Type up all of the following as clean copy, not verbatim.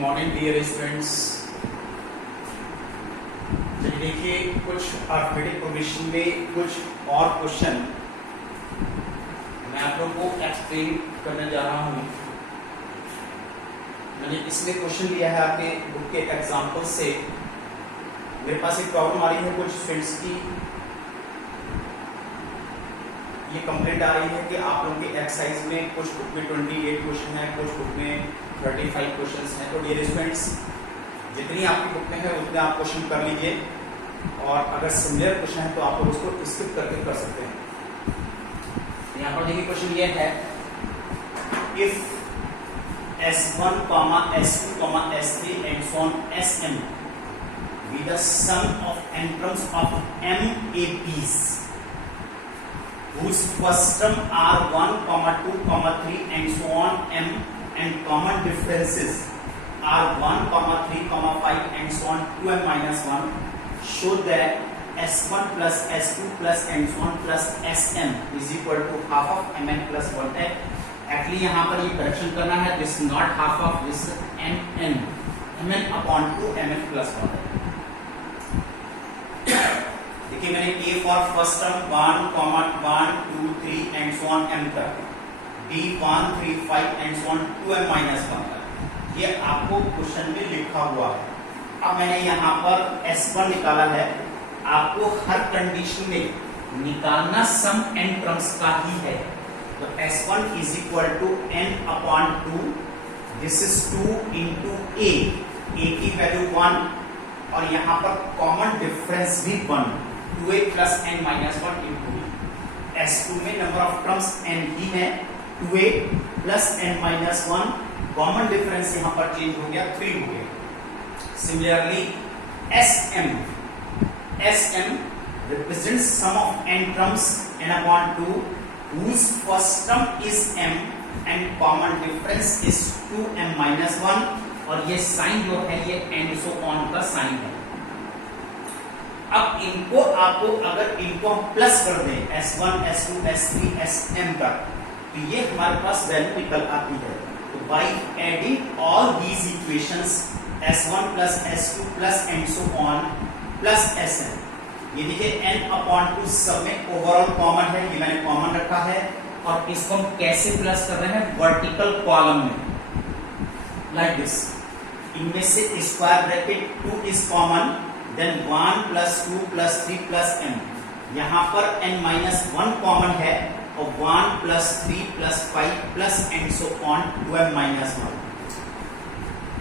Morning dear students. देखिए कुछ arithmetic progression में कुछ और क्वेश्चन मैं आप लोगों को एक्सप्लेन करने जा रहा हूँ। मैंने इसलिए क्वेश्चन लिया है आपके बुक के एग्जाम्पल से। मेरे पास एक प्रॉब्लम आ रही है कुछ स्टूडेंट्स की, ये कंप्लेंट आ रही है कि आप लोगों के एक्सरसाइज में कुछ बुक में 28 क्वेश्चन है, कुछ बुक में 35 क्वेश्चन है। तो डियर स्टूडेंट्स, जितनी आपकी बुक में है उतने आप क्वेश्चन कर लीजिए, और अगर सिमिलर क्वेश्चन है तो आप लोग उसको स्किप करके कर सकते हैं। यहाँ पर देखिए क्वेश्चन ये है, if S1, S2, S3 and so on Sm be the sum of n terms of m APs whose first term are 1, 2, 3 and so on m and common differences are 1, 3, 5 and so on 2m minus 1, show that S1 plus S2 plus and so on plus Sm is equal to half of mn plus 1 है। Actually यहाँ पर ये correction करना है, this not half of this mn, mn upon 2 mn plus 1 है। देखिए मैंने A for first term 1, 2, 3 and so on m तक, B 1, 3, 5 and so on 2m minus 1 तक, ये आपको क्वेश्चन में लिखा हुआ है। अब मैंने यहाँ पर S1 निकाला है, आपको हर कंडीशन में निकालना सम n टर्म्स का ही है। तो S1 is equal to n upon 2, this is 2 into A की वैल्यू 1, और यहाँ पर कॉमन डिफरेंस भी 1, 2a plus n minus 1 into B। S2 में नंबर ऑफ टर्म्स n ही है, 2a plus n minus 1, common difference यहाँ पर चेंज हो गया, 3 हो गया। Similarly Sm represents sum of n terms n upon 2 whose first term is m and common difference is 2m minus 1, और ये sign जो है ये and so on का साइन है। अब इनको आपको अगर इनको हम प्लस कर दें S1, S2, S3, Sm तक, तो ये हमारे पास वैल्यू निकल आती है। तो by adding all these equations S1 plus S2 plus and so on plus Sm, ये देखिए n अपॉन 2 सब में ओवरऑल कॉमन है, ये मैंने कॉमन रखा है, और इसको हम कैसे प्लस कर रहे हैं, वर्टिकल कॉलम में, लाइक दिस। इनमें से square bracket 2 is common, then 1 plus 2 plus 3 plus m, यहाँ पर n माइनस 1 कॉमन है, और 1 plus 3 plus 5 plus and so on 2m minus 1,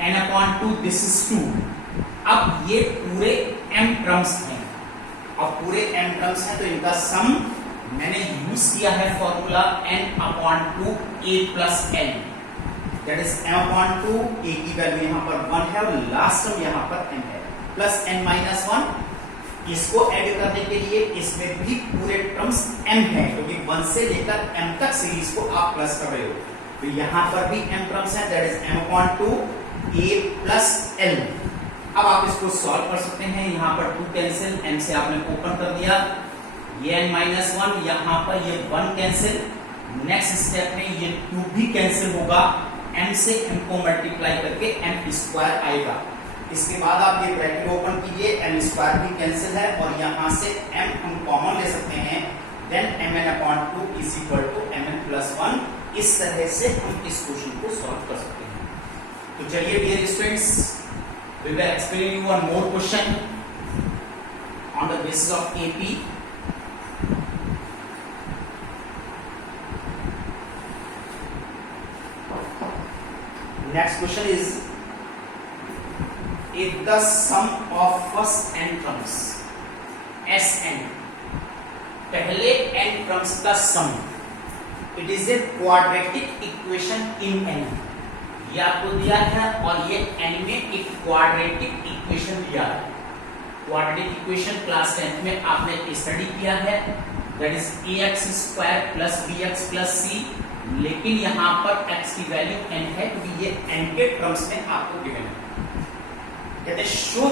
n upon 2 this is 2। अब ये पूरे m टर्म्स हैं, और पूरे m टर्म्स हैं, तो इनका सम मैंने यूज किया है formula n upon 2 a plus n, that is m upon 2, a की वैल्यू यहाँ पर 1 है और लास्ट टर्म यहाँ पर n है, प्लस n माइनस 1। इसको ऐड करने के लिए इसमें भी पूरे टर्म्स m है, क्योंकि 1 से लेकर m तक सीरीज को आप प्लस कर रहे हो, तो यहाँ पर भी m टर्म्स है, that is m upon 2 a plus l। अब आप इसको सॉल्व कर सकते हैं, यहाँ पर 2 कैंसिल, m से आपने ओपन कर दिया, ये n माइनस 1, यहाँ पर ये 1 कैंसिल, नेक्स्ट स्टेप में ये 2 भी कैंसिल होगा, m से m को मल्टीप्लाई करके m स्क्वायर आएगा। इसके बाद आप ये ब्रैकेट ओपन कीजिए, m स्क्वायर भी कैंसिल है, और यहाँ से m हम कॉमन ले सकते हैं, then mn upon 2 is equal to mn plus 1। इस तरह से हम इस क्वेश्चन को सॉल्व कर सकते हैं। तो चलिए dear students, we will explain you one more question on the basis of AP. Next question is, if the sum of first n terms Sn, पहले n terms का sum, it is a quadratic equation in n, ये आपको दिया है, और ये n में एक क्वाड्रेटिक इक्वेशन दिया है। क्वाड्रेटिक इक्वेशन क्लास 10 में आपने स्टडी किया है, that is ax square plus bx plus c, लेकिन यहाँ पर x की वैल्यू n है, क्योंकि ये n के टर्म्स में आपको गिवन है। कहते हैं show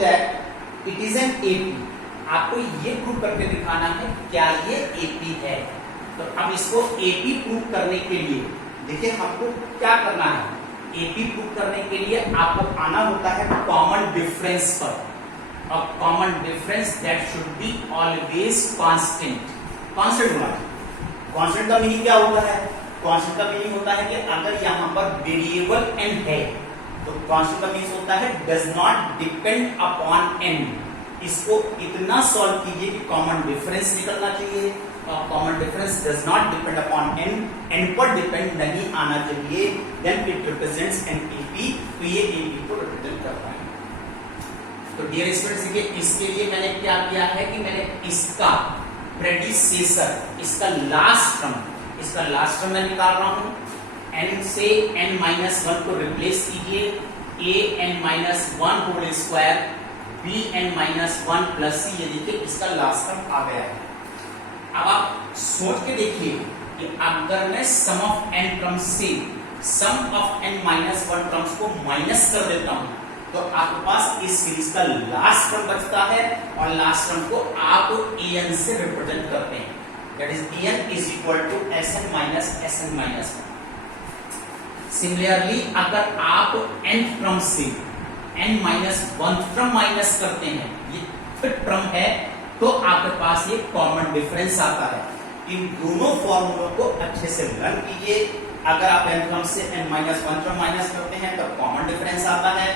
that it is an AP। आपको ये प्रूव करके दिखाना है क्या ये AP है। तो अब इसको एपी प्रूव करने के लिए देखिए हमको क्या करना है। एपी प्रूव करने के लिए आपको आना होता है कॉमन डिफरेंस पर, और common difference that should be always constant. Constant होना चाहिए। कांस्टेंट का मीनिंग क्या होता है? कांस्टेंट का मीनिंग होता है कि अगर यहां पर वेरिएबल n है तो कांस्टेंट का मीनिंग होता है does not depend upon n। इसको इतना सॉल्व कीजिए कि कॉमन डिफरेंस निकलना चाहिए, और common difference does not depend upon n पर डिपेंड नहीं आना चाहिए, then it represents an AP. तो ये एपी को रिप्रेजेंट करता है। तो डियर स्टूडेंट्स देखिए इसके लिए मैंने क्या किया है कि मैंने इसका प्रेडिसेसर, इसका लास्ट टर्म मैं निकाल रहा हूं। n से n-1 को रिप्लेस कीजिए, an-1 whole square bn-1 plus c। ये देखिए इसका लास्ट टर्म आ गया है। अब आप सोच के देखिए कि अगर मैं सम ऑफ n टर्म्स से सम ऑफ n-1 टर्म्स को माइनस कर देता हूं तो आपके पास इस सीरीज का लास्ट टर्म बचता है, और लास्ट टर्म को आप an से रिप्रेजेंट करते हैं। That is an is equal to sn minus sn-1। Similarly अगर आप n टर्म से n-1 टर्म माइनस करते हैं, ये फिफ्थ टर्म है, तो आपके पास ये कॉमन डिफरेंस आता है। इन दोनों फॉर्मूलों को अच्छे से लर्न कीजिए। अगर आप n टर्म से n-1 टर्म माइनस करते हैं तो कॉमन डिफरेंस आता है।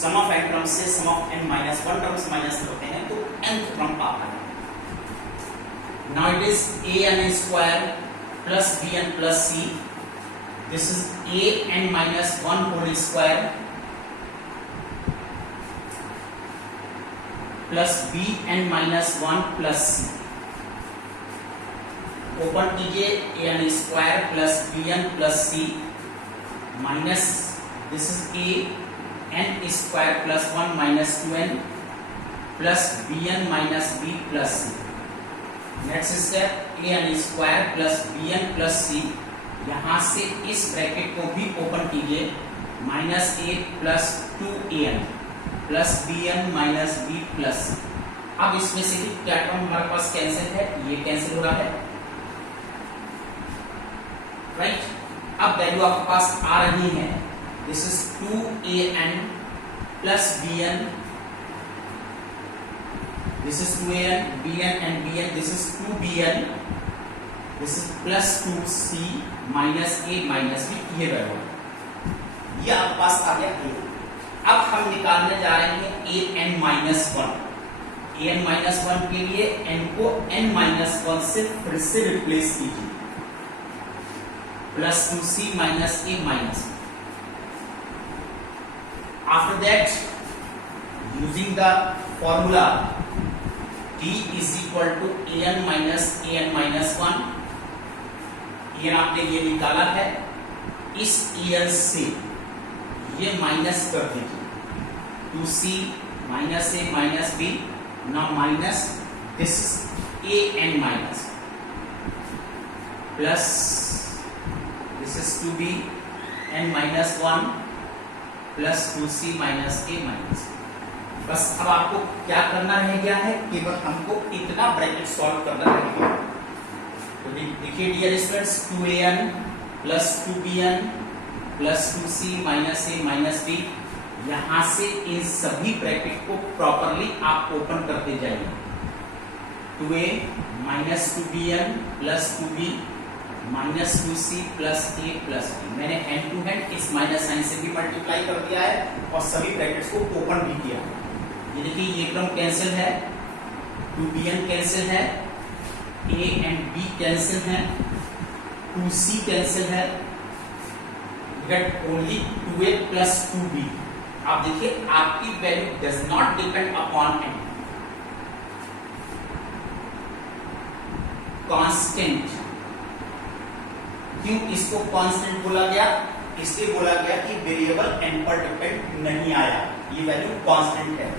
सम ऑफ n टर्म से सम ऑफ n-1 टर्म्स माइनस करते हैं तो nth टर्म आता है। Now it is an square plus bn plus c। This is an-1 whole square plus bn-1 plus c। Open कीजिए an square plus bn plus c minus this is an square plus 1 minus 2n plus bn minus b plus c। Next step an square plus bn plus c। यहां से इस bracket को भी open कीजिए, minus a plus 2an plus bn minus b plus. अब इसमें से क्या टर्म हमारे पास कैंसिल है? ये कैंसिल हो रहा है, राइट। अब वैल्यू आपके पास आ रही है, this is 2an plus bn, this is 2an bn and bn, this is 2bn, this is plus 2c minus a minus b। ये वैल्यू ये आपके पास आ गया a। अब हम निकालने जा रहे हैं an-1। an-1 के लिए n को n-1 से फिर से रिप्लेस कीजिए, plus 2c minus a minus. After that using the formula t is equal to an minus an-1। an आपने ये निकाला है, इस an से ये माइनस कर दीजिए, 2c minus a minus b। Now minus this is an minus plus this is 2b n-1 plus 2c minus a minus. बस अब आपको क्या करना रह गया है, केवल हमको इतना ब्रैकेट सॉल्व करना रह गया। तो देखिए dear students, 2an plus 2bn plus 2c minus a minus b। यहां से इन सभी ब्रैकेट को प्रॉपरली आप ओपन करते जाइए। 2a minus 2bn plus 2b minus 2c plus a plus b। मैंने हैंड टू हैंड इस माइनस साइन से भी मल्टीप्लाई कर दिया है और सभी ब्रैकेट्स को ओपन भी किया। ये देखिए ये टर्म कैंसिल है, 2bn कैंसिल है, a एंड b कैंसिल है, 2c कैंसिल है, get only 2a plus 2b। आप देखिए आपकी value does not depend upon n। Constant, क्यों इसको कांस्टेंट बोला गया? इसलिए बोला गया कि वेरिएबल n पर डिपेंड नहीं आया, ये वैल्यू कांस्टेंट है।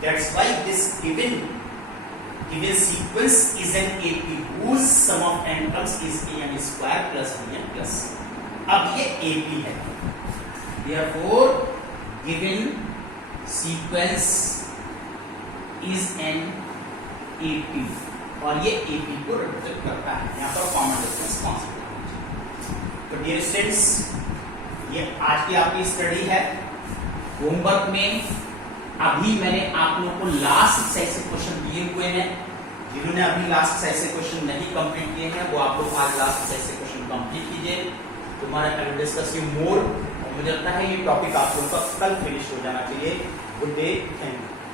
That's why this given sequence is an AP whose sum of n terms is an square plus bn plus। अब ये AP है, therefore given sequence is an AP। और ये AP को रिप्रेजेंट करता है। यहाँ पर कॉमन डिफरेंस कांस्टेंट। तो डियर स्टूडेंट्स, ये आज की आपकी स्टडी है। होमवर्क में अभी मैंने आप लोगों को लास्ट एक्सरसाइज से क्वेश्चन दिए हुए हैं। जिन्होंने अभी लास्ट एक्सरसाइज से क्वेश्चन नहीं कंप्लीट किए हैं वो आप लोग आज लास्ट एक्सरसाइज से क्वेश्चन कंप्लीट कीजिए। तुम्हारा I will discuss you more. और मुझे लगता है ये टॉपिक आप लोगों का कल फिनिश हो जाना चाहिए। Good day, thank you.